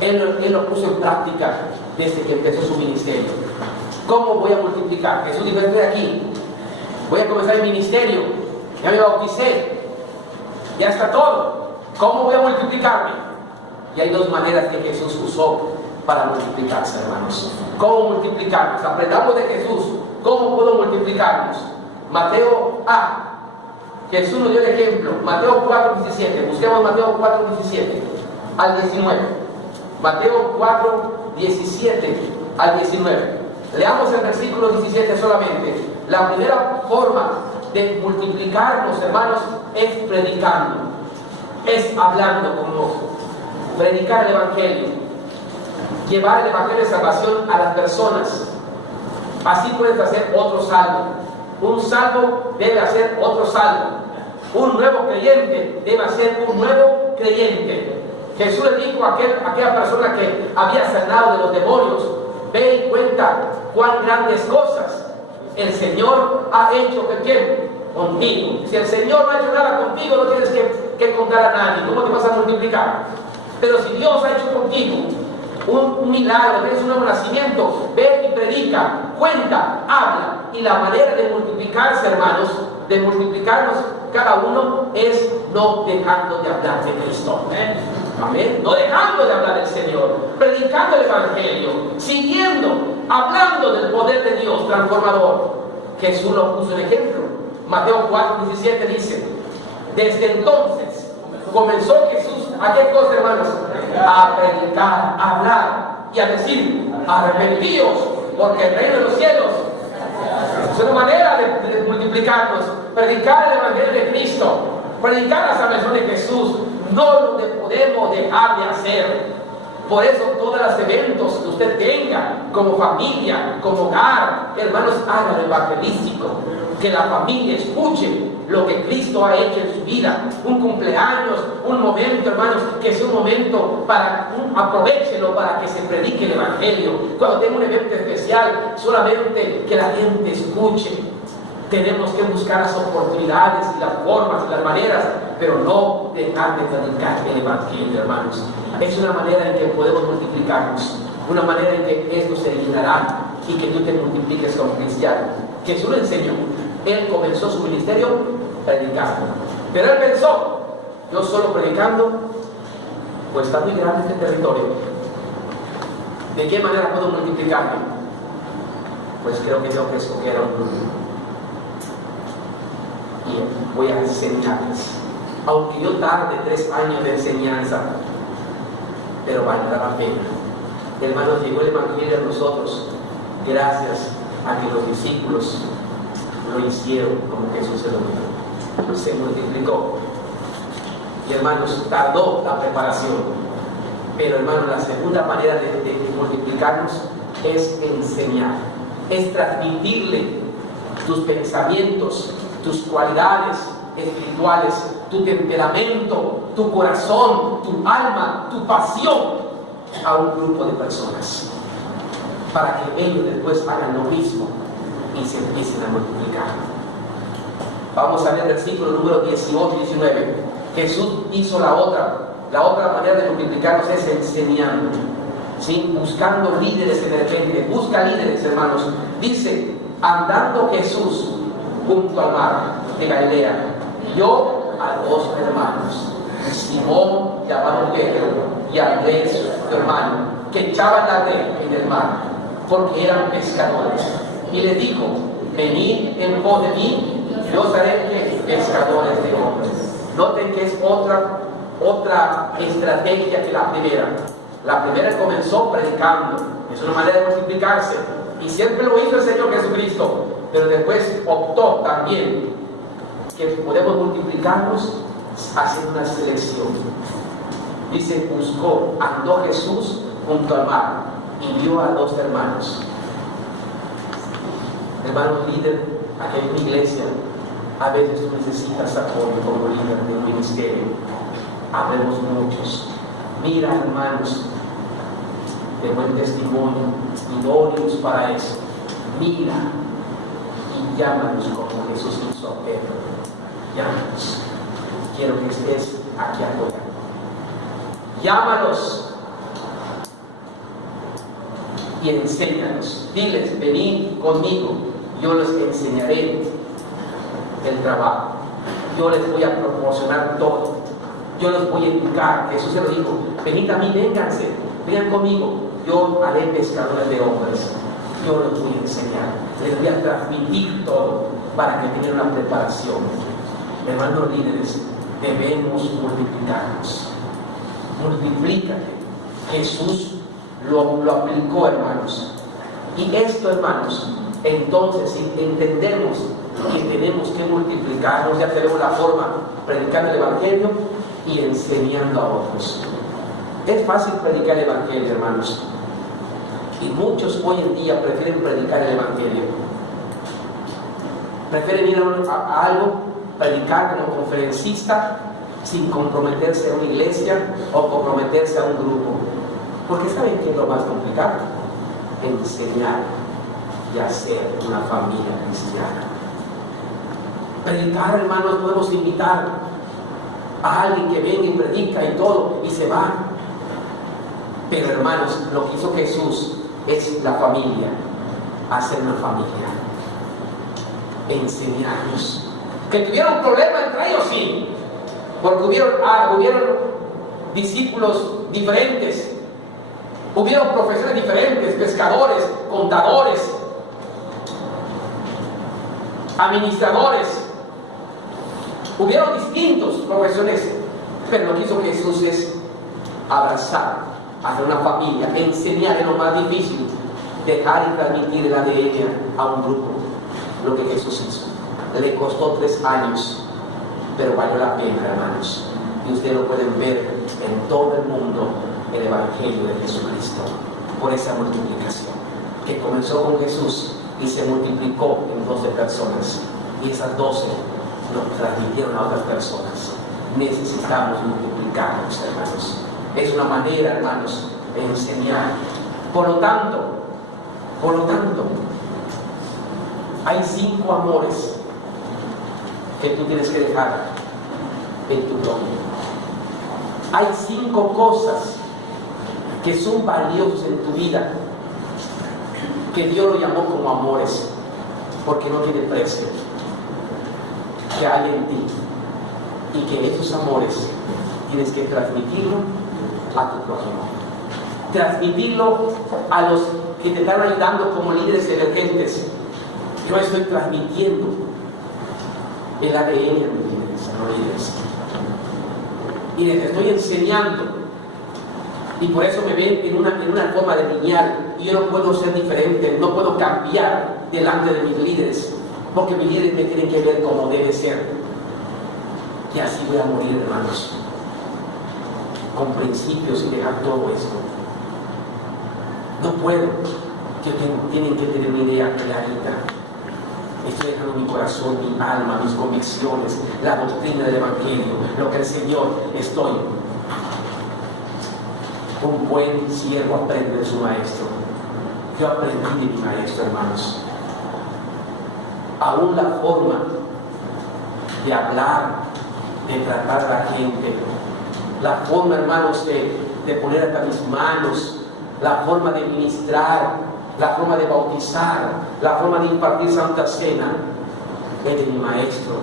Él lo puso en práctica desde que empezó su ministerio. ¿Cómo voy a multiplicar? Jesús dijo: estoy aquí, voy a comenzar el ministerio, ya me bauticé, ya está todo. ¿Cómo voy a multiplicarme? Y hay dos maneras que Jesús usó para multiplicarse, hermanos. ¿Cómo multiplicarnos? Aprendamos de Jesús. ¿Cómo puedo multiplicarnos? Mateo Jesús nos dio el ejemplo. Mateo 4:17. Busquemos Mateo 4:17 al 19. Mateo 4:17 al 19. Leamos el versículo 17 solamente. La primera forma de multiplicarnos, hermanos, es predicando. Es hablando, como predicar el Evangelio. Llevar el Evangelio de salvación a las personas. Así puedes hacer otro salvo. Un salvo debe hacer otro salvo. Un nuevo creyente debe hacer un nuevo creyente. Jesús le dijo a aquella persona que había sanado de los demonios: ve y cuenta cuán grandes cosas el Señor ha hecho contigo. Si el Señor no ha hecho nada contigo, no tienes que contar a nadie. ¿Cómo te vas a multiplicar? Pero si Dios ha hecho contigo un milagro, tienes un nuevo nacimiento, ve y predica, cuenta, habla. Y la manera de multiplicarse, hermanos, de multiplicarnos cada uno, es no dejando de hablar de Cristo. Amén. No dejando de hablar del Señor, predicando el Evangelio, siguiendo, hablando del poder de Dios transformador. Jesús lo puso en ejemplo. Mateo 4:17 dice: desde entonces comenzó Jesús ¿a qué cosa, hermanos? A predicar, a hablar y a decir: arrepentíos, porque el reino de los cielos. Es una manera de multiplicarnos. Predicar el Evangelio de Cristo, predicar la salvación de Jesús, no lo podemos dejar de hacer. Por eso todos los eventos que usted tenga, como familia, como hogar, hermanos, hagan evangelístico. Que la familia escuche lo que Cristo ha hecho en su vida. Un cumpleaños, un momento, hermanos, que sea un momento aprovechenlo para que se predique el Evangelio. Cuando tenga un evento especial, solamente que la gente escuche. Tenemos que buscar las oportunidades y las formas y las maneras, pero no dejar de predicar el Evangelio, hermanos. Es una manera en que podemos multiplicarnos, una manera en que esto se llenará y que tú te multipliques como cristiano. Jesús lo enseñó. Él comenzó su ministerio predicando, pero él pensó: yo solo predicando, pues está muy grande este territorio. ¿De qué manera puedo multiplicarme? Pues creo que tengo que escoger a un grupo y voy a enseñarles, aunque yo tarde 3 años de enseñanza, pero valdrá la pena. Hermanos, llegó el Evangelio a nosotros gracias a que los discípulos lo hicieron como Jesús se lo dijo. Se multiplicó. Y hermanos, tardó la preparación. Pero hermanos, la segunda manera de multiplicarnos es enseñar, es transmitirle tus pensamientos, tus cualidades espirituales, tu temperamento, tu corazón, tu alma, tu pasión a un grupo de personas, para que ellos después hagan lo mismo y se empiecen a multiplicar. Vamos a ver el versículo número 18 y 19. Jesús hizo la otra manera de multiplicarnos es enseñando, ¿sí? Buscando líderes en el repente. Busca líderes, hermanos. Dice: andando Jesús junto al mar de Galilea, vio a 2 hermanos, Simón llamado Pedro y Andrés su hermano, que echaban la red en el mar, porque eran pescadores. Y le dijo: venid en pos de mí, yo os haré pescadores de hombres. Noten que es otra otra estrategia que la primera. La primera comenzó predicando, es una manera de multiplicarse, y siempre lo hizo el Señor Jesucristo, pero después optó también que podemos multiplicarnos haciendo una selección. Dice, buscó, andó Jesús junto al mar y vio a dos hermanos. Hermano líder, aquí en mi iglesia, a veces tú necesitas apoyo como líder de un ministerio. Habemos muchos. Mira, hermanos, de buen testimonio, idóneos para eso. Mira y llámanos como Jesús hizo a Pedro. Llámanos. Quiero que estés aquí apoyando. Llámalos y enséñanos. Diles, venid conmigo, yo les enseñaré el trabajo. Yo les voy a proporcionar todo. Yo los voy a educar. Jesús se lo dijo, venid a mí, vénganse, vengan conmigo. Yo haré pescadores de hombres. Yo los voy a enseñar. Les voy a transmitir todo para que tengan una preparación. Hermanos líderes, debemos multiplicarnos. Multiplícate. Jesús lo aplicó, hermanos. Y esto, hermanos, entonces si entendemos que tenemos que multiplicarnos, ya tenemos la forma predicando el Evangelio y enseñando a otros. Es fácil predicar el Evangelio, hermanos, y muchos hoy en día prefieren predicar el Evangelio. Prefieren ir a algo, predicar como conferencista sin comprometerse a una iglesia o comprometerse a un grupo, porque saben que es lo más complicado: enseñar y hacer una familia cristiana. Predicar, hermanos, podemos invitar a alguien que venga y predica y todo y se va, pero hermanos, lo que hizo Jesús es la familia, hacer una familia, enseñarnos. Que tuvieron problemas entre ellos, sí, porque hubieron discípulos diferentes, hubieron profesiones diferentes, pescadores, contadores, administradores, hubieron distintas profesiones, pero lo que hizo Jesús es abrazar, hacer una familia, enseñar en lo más difícil, dejar y transmitir el ADN a un grupo. Lo que Jesús hizo le costó 3 años, pero valió la pena, hermanos, y ustedes lo pueden ver en todo el mundo, el Evangelio de Jesucristo, por esa multiplicación que comenzó con Jesús y se multiplicó en 12 personas, y esas 12 nos transmitieron a otras personas. Necesitamos multiplicarnos, hermanos. Es una manera, hermanos, de enseñar. Por lo tanto, hay 5 amores que tú tienes que dejar en tu prójimo. Hay 5 cosas que son valiosas en tu vida, que Dios lo llamó como amores, porque no tiene precio, que hay en ti, y que esos amores tienes que transmitirlo a tu prójimo, transmitirlo a los que te están ayudando como líderes emergentes. Yo estoy transmitiendo el ADN de mis líderes, y les estoy enseñando, y por eso me ven en una forma de lineal, y yo no puedo ser diferente, no puedo cambiar delante de mis líderes, porque mis líderes me tienen que ver como debe ser, y así voy a morir, hermanos, con principios y dejar todo esto. No puedo, tienen que tener una idea clarita. Estoy dejando mi corazón, mi alma, mis convicciones, la doctrina del Evangelio, lo que el Señor estoy. Un buen siervo aprende de su maestro. Yo aprendí de mi maestro, hermanos. Aún la forma de hablar, de tratar a la gente, la forma, hermanos, de poner hasta mis manos, la forma de ministrar, la forma de bautizar, la forma de impartir Santa Cena, es de mi maestro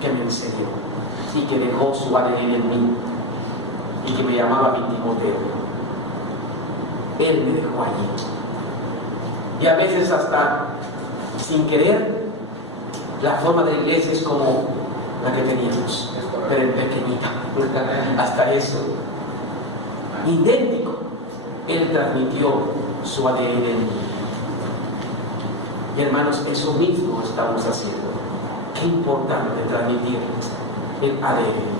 que me enseñó y que dejó su ADN en mí y que me llamaba mi Timoteo. Él me dejó allí. Y a veces hasta sin querer, la forma de la iglesia es como la que teníamos, pero en pequeñita, hasta eso. Idéntico, Él transmitió su ADN en mí. Y hermanos, eso mismo estamos haciendo. Qué importante transmitir el ADN.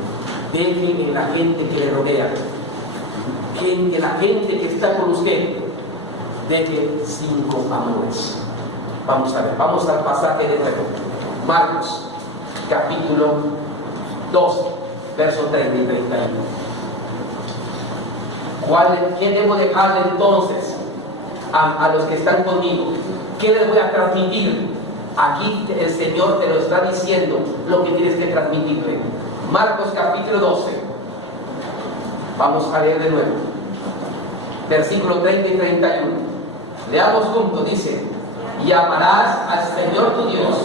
Dejen en la gente que le rodea, que la gente que está con usted, deje 5 amores. Vamos a ver, vamos al pasaje de nuevo. Marcos, capítulo 12, versos 30 y 31. ¿Qué debo dejarle entonces a los que están conmigo? ¿Qué les voy a transmitir? Aquí el Señor te lo está diciendo, lo que tienes que transmitirle. Marcos capítulo 12. Vamos a leer de nuevo. Versículos 30 y 31. Leamos juntos, dice: y amarás al Señor tu Dios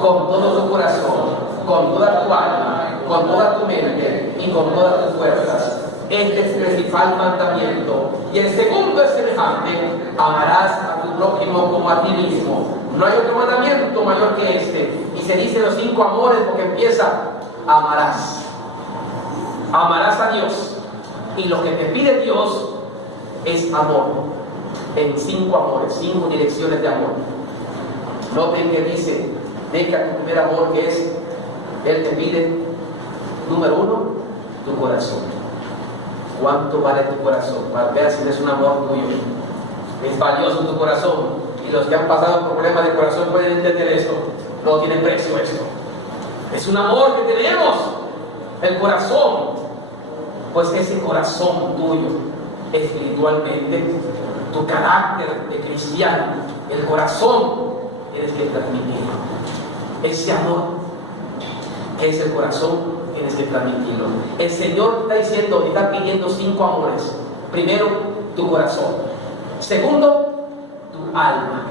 con todo tu corazón, con toda tu alma, con toda tu mente y con todas tus fuerzas. Este es el principal mandamiento. Y el segundo es semejante: amarás a tu prójimo como a ti mismo. No hay otro mandamiento mayor que este. Y se dice los 5 amores porque empieza: amarás. Amarás a Dios. Y lo que te pide Dios es amor. En 5 amores, 5 direcciones de amor. Noten que dice: deja tu primer amor, que es, Él te pide, número 1, tu corazón. ¿Cuánto vale tu corazón? Para ver si es un amor tuyo. Es valioso tu corazón. Y los que han pasado problemas de corazón pueden entender esto. No tiene precio esto. Es un amor que tenemos. El corazón. Pues ese corazón tuyo, espiritualmente, tu carácter de cristiano, el corazón, tienes que transmitirlo. Ese amor, que es el corazón, tienes que transmitirlo. El Señor te está diciendo, te está pidiendo 5 amores. Primero, tu corazón. Segundo, tu alma.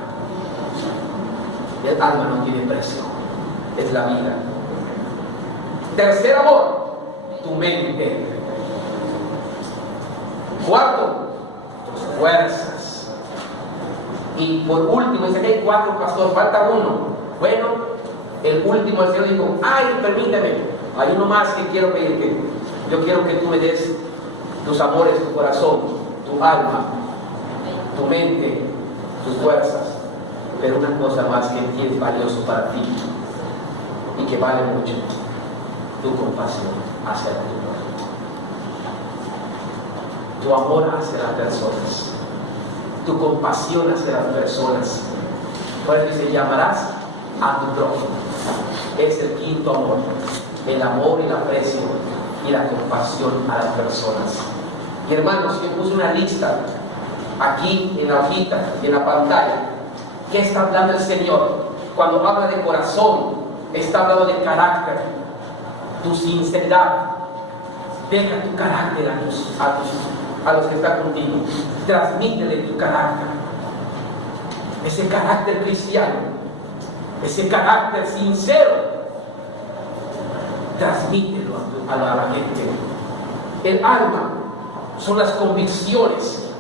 El alma no tiene precio, es la vida. Tercer amor, tu mente. Cuarto, tus fuerzas. Y por último, dice que hay 4, pastor, falta uno. Bueno, el último, el Señor dijo: ay, permíteme, hay uno más que quiero pedirte. Yo quiero que tú me des tus amores, tu corazón, tu alma, tu mente, tus fuerzas. Pero una cosa más que es valioso para ti y que vale mucho: tu compasión hacia tu prójimo. Tu amor hacia las personas, tu compasión hacia las personas. Por eso dice: llamarás a tu prójimo. Es el 5.º amor, el amor y el aprecio y la compasión a las personas. Y hermanos, yo puse una lista aquí en la hojita y en la pantalla. ¿Qué está hablando el Señor? Cuando habla de corazón, está hablando de carácter, tu sinceridad. Deja tu carácter a los que están contigo. Transmítele tu carácter. Ese carácter cristiano, ese carácter sincero, transmítelo a la gente. El alma son las convicciones,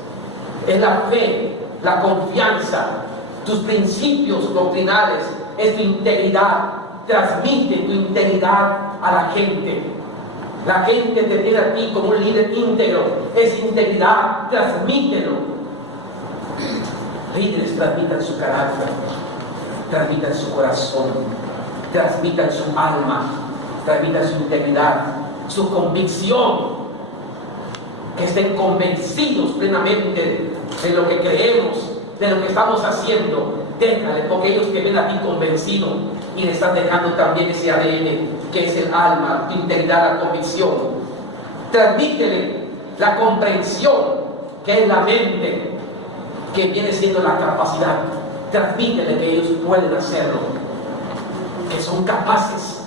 es la fe, la confianza, tus principios doctrinales, es tu integridad. Transmite tu integridad a la gente. La gente te tiene a ti como un líder íntegro. Es integridad, transmítelo. Líderes transmitan su carácter, transmitan su corazón, transmitan su alma, transmitan su integridad, su convicción, que estén convencidos plenamente de lo que creemos, de lo que estamos haciendo. Déjale, porque ellos te ven a ti convencido y le están dejando también ese ADN, que es el alma, tu integridad, la convicción. Transmítele la comprensión, que es la mente, que viene siendo la capacidad. Transmítele que ellos pueden hacerlo, que son capaces.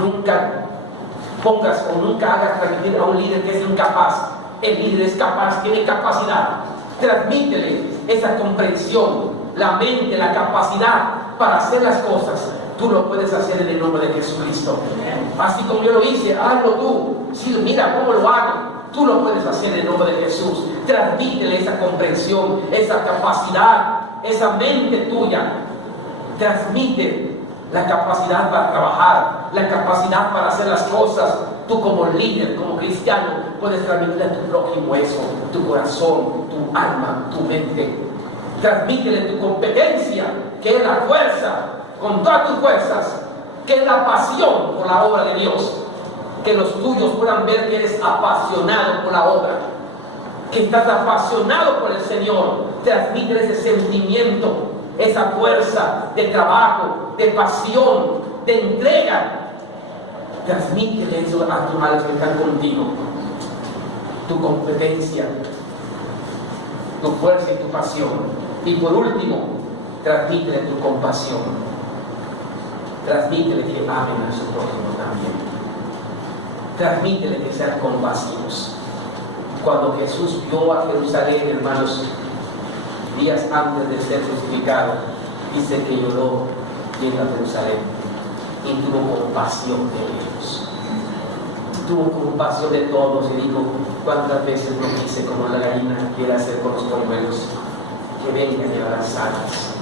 Nunca pongas o nunca hagas transmitir a un líder que es incapaz. El líder es capaz, tiene capacidad. Transmítele esa comprensión, la mente, la capacidad para hacer las cosas. Tú lo puedes hacer en el nombre de Jesucristo. Así como yo lo hice, hazlo tú. Sí, mira cómo lo hago. Tú lo puedes hacer en el nombre de Jesús. Transmítele esa comprensión, esa capacidad, esa mente tuya. Transmite la capacidad para trabajar, la capacidad para hacer las cosas. Tú como líder, como cristiano, puedes transmitirle a tu prójimo eso, tu corazón, tu alma, tu mente. Transmítele tu competencia, que es la fuerza, con todas tus fuerzas, que es la pasión por la obra de Dios. Que los tuyos puedan ver que eres apasionado por la obra, que estás apasionado por el Señor. Transmítele ese sentimiento, esa fuerza de trabajo, de pasión, de entrega. Transmítele eso a los que están contigo. Tu competencia, tu fuerza y tu pasión. Y por último, transmítele tu compasión. Transmítele que amen a su prójimo también. Transmítele que sean compasivos. Cuando Jesús vio a Jerusalén, hermanos, días antes de ser crucificado, dice que lloró viendo a Jerusalén y tuvo compasión de ellos. Tuvo compasión de todos y dijo: ¿cuántas veces no quise, como la gallina quiere hacer con los polluelos, que vengan y abrazarlas?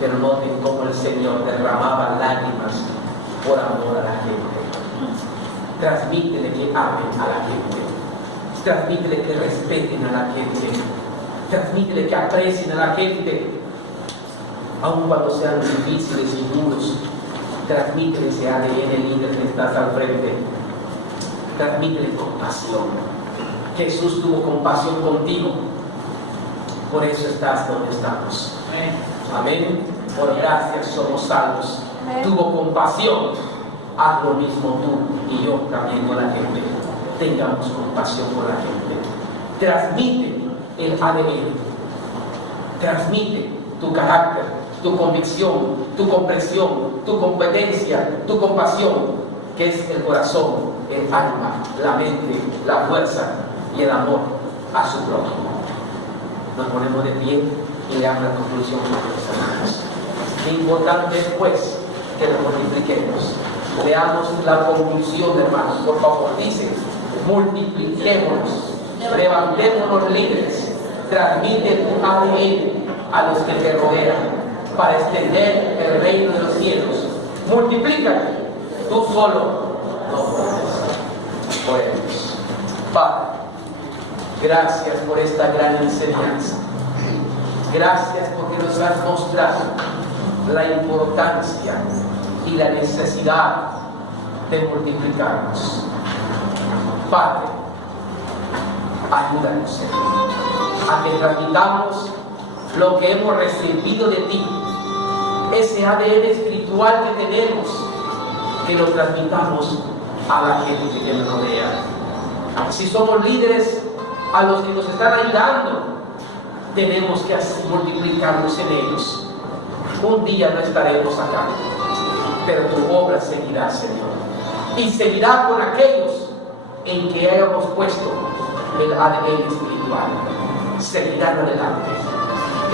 Pero noten cómo el Señor derramaba lágrimas por amor a la gente. Transmítele que amen a la gente. Transmítele que respeten a la gente. Transmítele que aprecien a la gente, aun cuando sean difíciles y duros. Transmítele ese ADN líder que estás al frente. Transmítele compasión. Jesús tuvo compasión contigo, por eso estás donde estamos. Amén. Por gracia somos salvos. Tuvo compasión. Haz lo mismo tú y yo también con la gente. Tengamos compasión por la gente. Transmite el ADN. Transmite tu carácter, tu convicción, tu comprensión, tu competencia, tu compasión, que es el corazón, el alma, la mente, la fuerza y el amor a su prójimo. Nos ponemos de pie y le damos la conclusión a nuestros hermanos. Lo importante es, pues, que lo multipliquemos. Veamos la conclusión, hermanos, por favor. Dice: multipliquémonos, levantémonos líderes, transmite tu ADN a los que te rodean para extender el reino de los cielos. Multiplícate, tú solo no puedes. Padre, gracias por esta gran enseñanza. Gracias porque nos has mostrado la importancia y la necesidad de multiplicarnos. Padre, ayúdanos, Señor, a que transmitamos lo que hemos recibido de ti, ese ADN espiritual que tenemos, que lo transmitamos a la gente que nos rodea. Si somos líderes a los que nos están ayudando, tenemos que multiplicarnos en ellos. Un día no estaremos acá, pero tu obra seguirá, Señor, y seguirá con aquellos en que hayamos puesto el ADN espiritual. Seguirán adelante.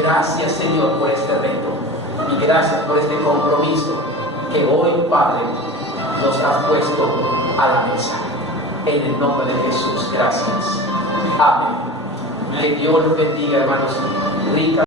Gracias, Señor, por este reto y gracias por este compromiso que hoy, Padre, nos has puesto a la mesa. En el nombre de Jesús, gracias. Amén. Que Dios los bendiga, hermanos. Rica